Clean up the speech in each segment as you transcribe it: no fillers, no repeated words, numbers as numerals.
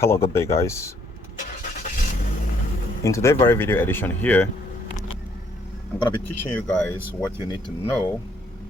Hello, good day guys. In today's very video edition here, I'm gonna be teaching you guys what you need to know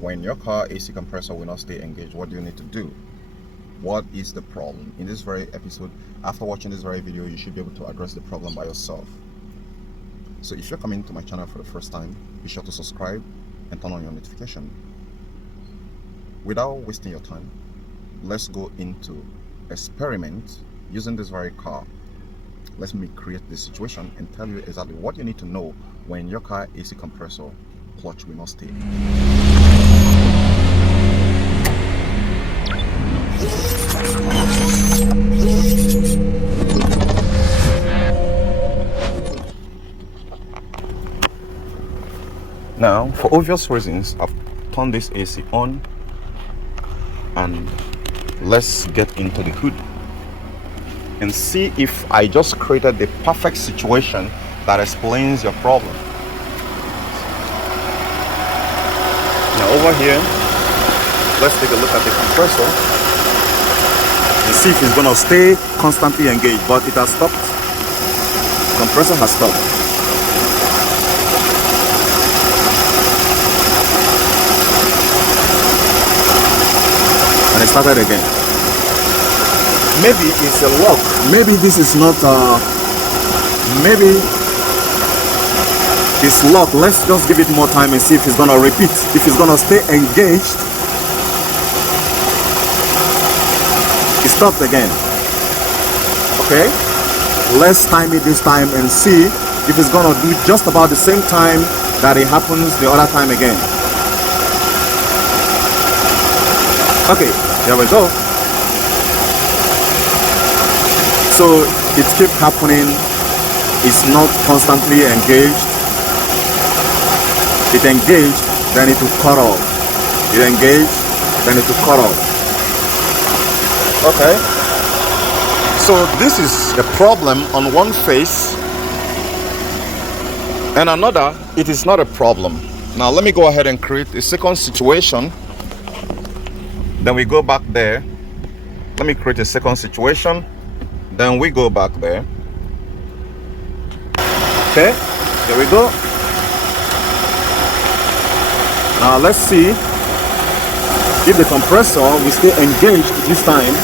when your car AC compressor will not stay engaged. What do you need to do? What is the problem? In this very episode, after watching this very video, you should be able to address the problem by yourself. So if you're coming to my channel for the first time, be sure to subscribe and turn on your notification. Without wasting your time, let's go into experiment using this very car. Let me create this situation and tell you exactly what you need to know when your car AC compressor clutch will not stay. Now, for obvious reasons, I've turned this AC on, and let's get into the hood and see if I just created the perfect situation that explains your problem. Now over here, let's take a look at the compressor and see if it's going to stay constantly engaged, but it has stopped. The compressor has stopped. And it started again. Maybe it's a lock. Maybe this is not maybe it's locked. Let's just give it more time and see if it's gonna repeat, if it's gonna stay engaged. It stopped again. Okay, let's time it this time and see if it's gonna do just about the same time that it happens the other time again. Okay, here we go. So it keeps happening. It's not constantly engaged. It engaged, then it will cut off. It engaged, then it will cut off. Okay. So this is a problem on one face, and another, it is not a problem. Now let me go ahead and create a second situation. Then we go back there. Let me create a second situation. Then we go back there. Okay, here we go. Now let's see if the compressor will stay engaged this time.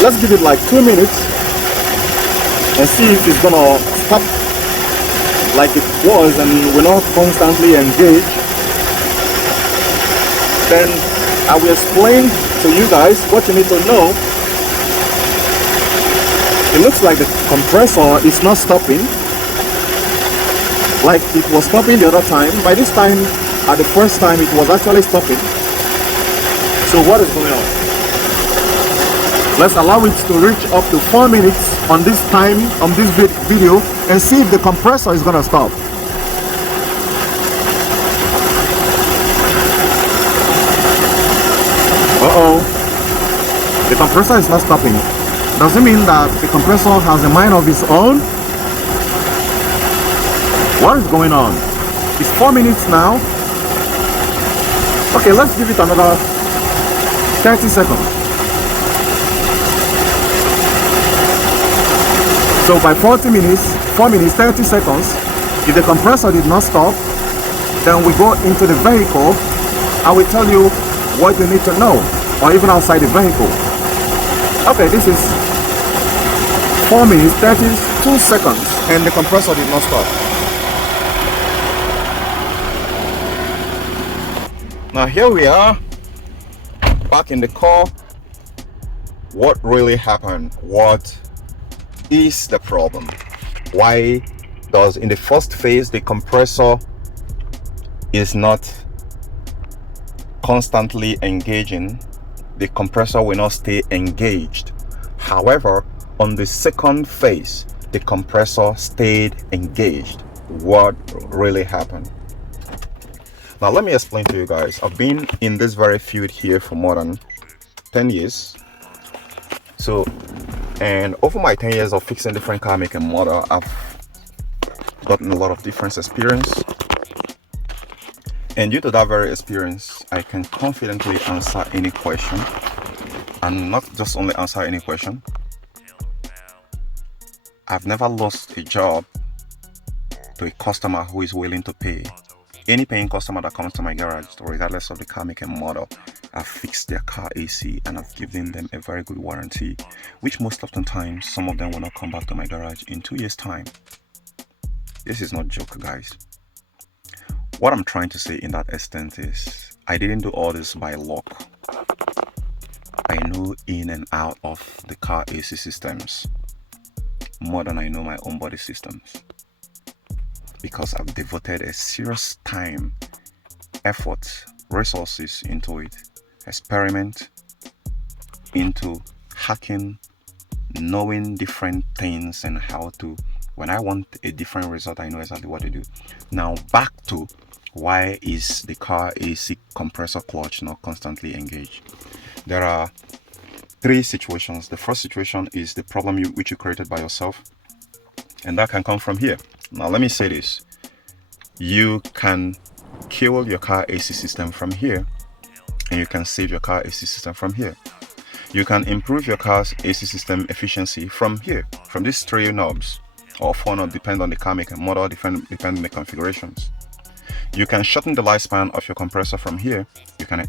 Let's give it like 2 minutes and see if it's gonna stop like it was and will not constantly engage. Then I will explain to you guys what you need to know. It looks like the compressor is not stopping like it was stopping the other time. By this time, at the first time, it was actually stopping. So what is going on? Let's allow it to reach up to 4 minutes on this time, on this video, and see if the compressor is gonna stop. The compressor is not stopping. Doesn't mean that the compressor has a mind of its own. What is going on? It's 4 minutes now. Okay, let's give it another 30 seconds. So by 4 minutes, 30 seconds, if the compressor did not stop, then we go into the vehicle. I will tell you what you need to know, or even outside the vehicle. Okay, this is 4 minutes, 32 seconds, and the compressor did not stop. Now here we are, back in the car. What really happened? What is the problem? Why does in the first phase the compressor is not constantly engaging? The compressor will not stay engaged. However, on the second phase, the compressor stayed engaged. What really happened? Now let me explain to you guys. I've been in this very field here for more than 10 years. So And over my 10 years of fixing different car make and model, I've gotten a lot of different experience. And due to that very experience, I can confidently answer any question, and not just only answer any question. I've never lost a job to a customer who is willing to pay. Any paying customer that comes to my garage, regardless of the car make and model, I've fixed their car AC and I've given them a very good warranty, which most often times, some of them will not come back to my garage in 2 years' time. This is not a joke, guys. What I'm trying to say in that extent is, I didn't do all this by luck. I know in and out of the car AC systems more than I know my own body systems, because I've devoted a serious time, effort, resources into it, experiment, into hacking, knowing different things and how to, when I want a different result, I know exactly what to do. Now back to why is the car AC compressor clutch not constantly engaged? There are 3 situations. The first situation is the problem which you created by yourself, and that can come from here. Now let me say this: you can kill your car AC system from here, and you can save your car AC system from here. You can improve your car's AC system efficiency from here, from these 3 knobs or 4 knobs, depend on the car make and model, depend on the configurations. You can shorten the lifespan of your compressor from here. You can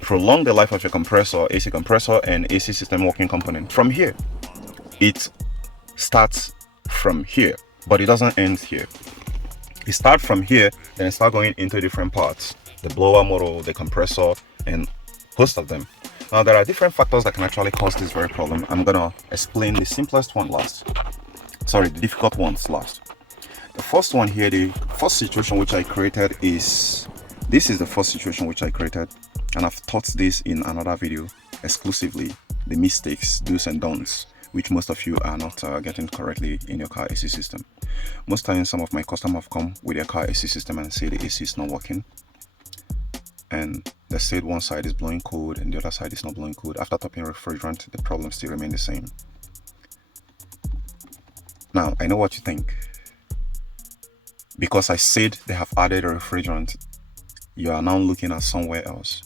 prolong the life of your compressor, AC compressor and AC system working component from here. It starts from here, but it doesn't end here. It starts from here, then it starts going into different parts: the blower model, the compressor, and host of them. Now there are different factors that can actually cause this very problem. I'm gonna explain the simplest one last. Sorry, the difficult ones last. The first one here, the first situation which I created is, this is the first situation which I created, and I've taught this in another video exclusively, the mistakes, do's and don'ts, which most of you are not getting correctly in your car AC system. Most times some of my customers have come with their car AC system and say the AC is not working, and they said one side is blowing cold and the other side is not blowing cold. After topping refrigerant, the problem still remains the same. Now I know what you think. Because I said they have added a refrigerant, you are now looking at somewhere else.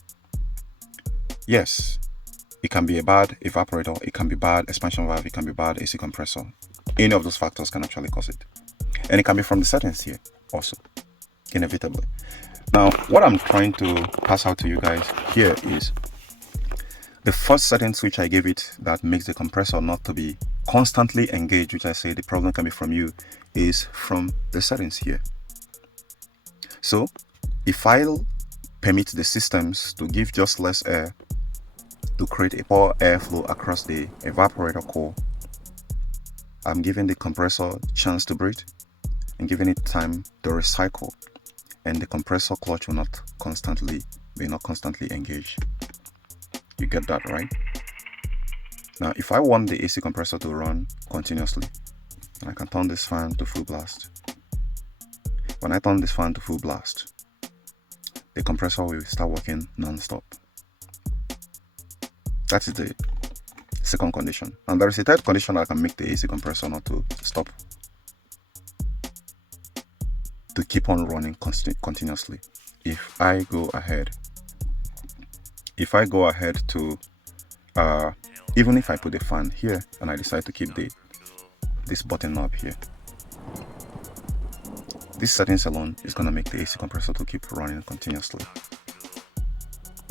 Yes, it can be a bad evaporator, it can be bad expansion valve, it can be bad AC compressor. Any of those factors can actually cause it. And it can be from the settings here also, inevitably. Now, what I'm trying to pass out to you guys here is the first settings which I gave it that makes the compressor not to be constantly engaged, which I say the problem can be from you, is from the settings here. So if I'll permit the systems to give just less air to create a poor airflow across the evaporator core, I'm giving the compressor chance to breathe and giving it time to recycle, and the compressor clutch will not constantly engaged. You get that, right? Now if I want the AC compressor to run continuously, I can turn this fan to full blast. When I turn this fan to full blast, the compressor will start working non-stop. That is the second condition. And there is a third condition that can make the AC compressor not to stop, to keep on running continuously. If I go ahead to even if I put the fan here and I decide to keep this button knob here, this settings alone is going to make the AC compressor to keep running continuously.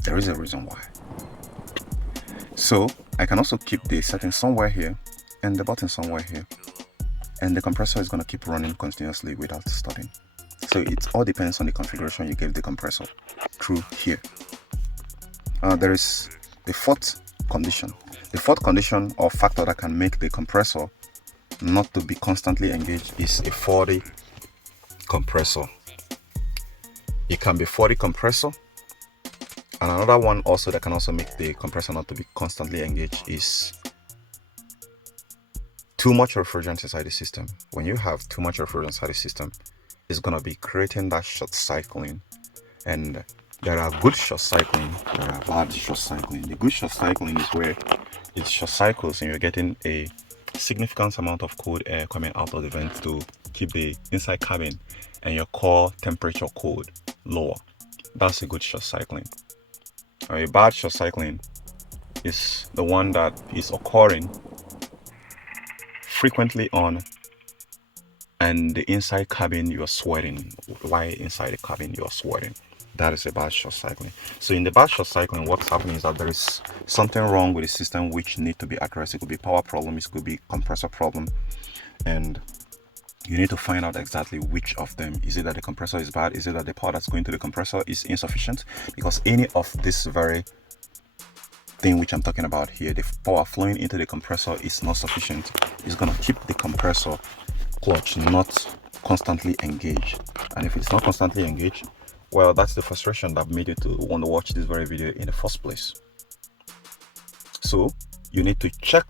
There is a reason why. So I can also keep the settings somewhere here and the button somewhere here, and the compressor is going to keep running continuously without stopping. So it all depends on the configuration you gave the compressor through here. There is the fourth condition. The fourth condition or factor that can make the compressor not to be constantly engaged is a 40 compressor. It can be 40 compressor. And another one also that can also make the compressor not to be constantly engaged is too much refrigerant inside the system. When you have too much refrigerant inside the system, it's going to be creating that short cycling, and There are good short cycling, there are bad short cycling. The good short cycling is where it short cycles and you're getting a significant amount of cold air coming out of the vent to keep the inside cabin and your core temperature cold lower. That's a good short cycling. A bad short cycling is the one that is occurring frequently on and the inside cabin you are sweating. Why inside the cabin you are sweating? That is a bad short cycling. So in the bad short cycling, what's happening is that there is something wrong with the system which need to be addressed. It could be power problem, it could be compressor problem, and you need to find out exactly which of them. Is it that the compressor is bad? Is it that the power that's going to the compressor is insufficient? Because any of this very thing which I'm talking about here, the power flowing into the compressor is not sufficient. It's going to keep the compressor clutch not constantly engaged. And if it's not constantly engaged, well, that's the frustration that made you to want to watch this very video in the first place. So you need to check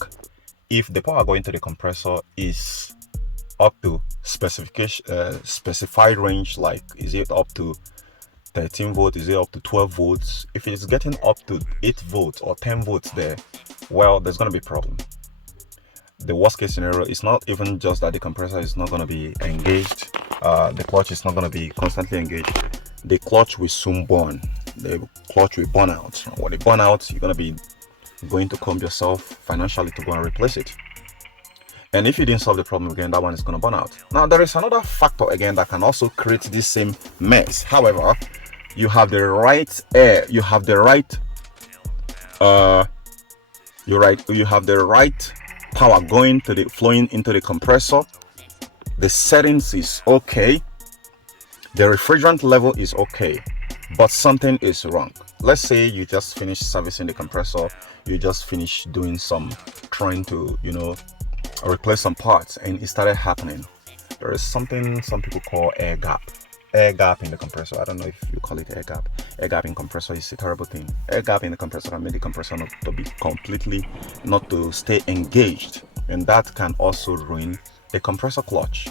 if the power going to the compressor is up to specified range, like is it up to 13 volts, is it up to 12 volts? If it's getting up to 8 volts or 10 volts there, well, there's going to be a problem. The worst case scenario is not even just that the compressor is not going to be engaged, the clutch is not going to be constantly engaged. The clutch will soon burn. The clutch will burn out. When it burn out, you're going to be going to come yourself financially to go and replace it. And if you didn't solve the problem again, that one is going to burn out. Now, there is another factor again that can also create this same mess. However, you have the right air, you have the right power going to the flowing into the compressor. The settings is okay, the refrigerant level is okay, but something is wrong. Let's say you just finished servicing the compressor, you just finished doing trying to replace some parts, and it started happening. There is something some people call air gap in the compressor. I don't know if you call it air gap. Air gap in compressor is a terrible thing. Air gap in the compressor can make the compressor not to stay engaged, and that can also ruin the compressor clutch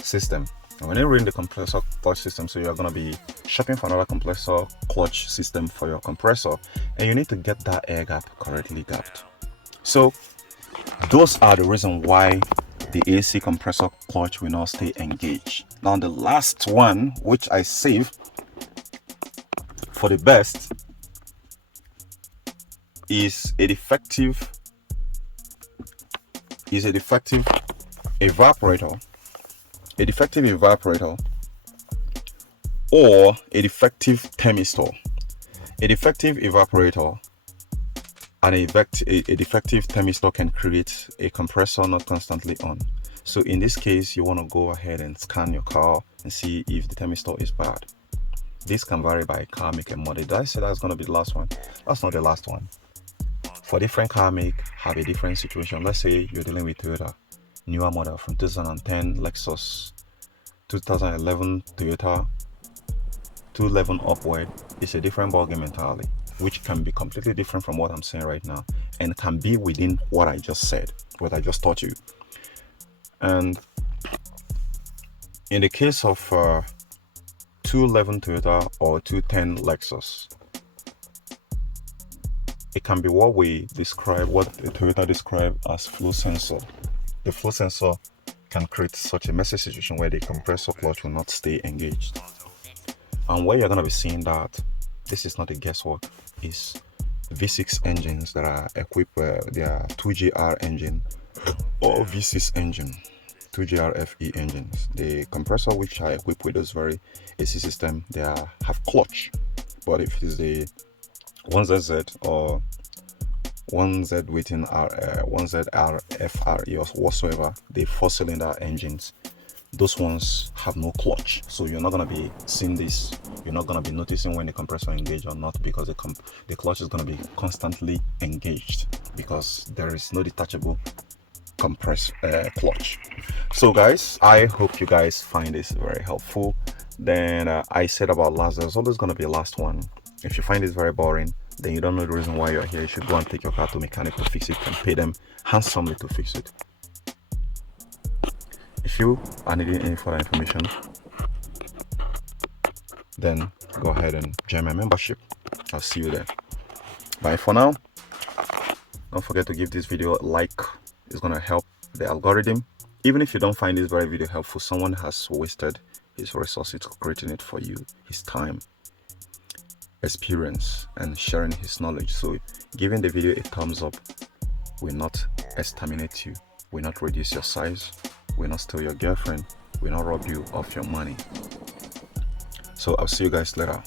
system. And when you ruin the compressor clutch system, so you're going to be shopping for another compressor clutch system for your compressor, and you need to get that air gap correctly gapped. So those are the reasons why the AC compressor clutch will not stay engaged. Now the last one, which I saved for the best, is a defective evaporator. A defective evaporator or a defective thermistor. A defective evaporator and a defective thermistor can create a compressor not constantly on. So in this case, you want to go ahead and scan your car and see if the thermistor is bad. This can vary by car make and model. Did I say that's going to be the last one? That's not the last one. For different car make, have a different situation. Let's say you're dealing with Toyota, newer model from 2010 Lexus, 2011 Toyota, 211 upward. It's a different ballgame entirely, which can be completely different from what I'm saying right now, and can be within what I just said, what I just taught you. And in the case of 211 Toyota or 210 Lexus, it can be what the Toyota described as flow sensor. The flow sensor can create such a messy situation where the compressor clutch will not stay engaged. And where you're going to be seeing that this is not a guesswork, is V6 engines that are equipped with their 2GR engine or V6 engine, 2GR FE engines. The compressor which are equipped with those very AC system, they have clutch. But if it's the 1ZZ or 1Z waiting 1ZR FRE or whatsoever, the 4-cylinder engines, those ones have no clutch. So you're not going to be seeing this, you're not going to be noticing when the compressor engaged or not, because the clutch is going to be constantly engaged because there is no detachable clutch. So guys, I hope you guys find this very helpful. Then I said about last, there's always going to be a last one. If you find this very boring, then you don't know the reason why you're here, you should go and take your car to a mechanic to fix it and pay them handsomely to fix it. If you are needing any further information, then go ahead and join my membership. I'll see you there. Bye for now. Don't forget to give this video a like. It's gonna help the algorithm. Even if you don't find this very video helpful, someone has wasted his resources creating it for you, his time, experience, and sharing his knowledge. So giving the video a thumbs up will not exterminate you, will not reduce your size, will not steal your girlfriend, will not rob you of your money. So I'll see you guys later.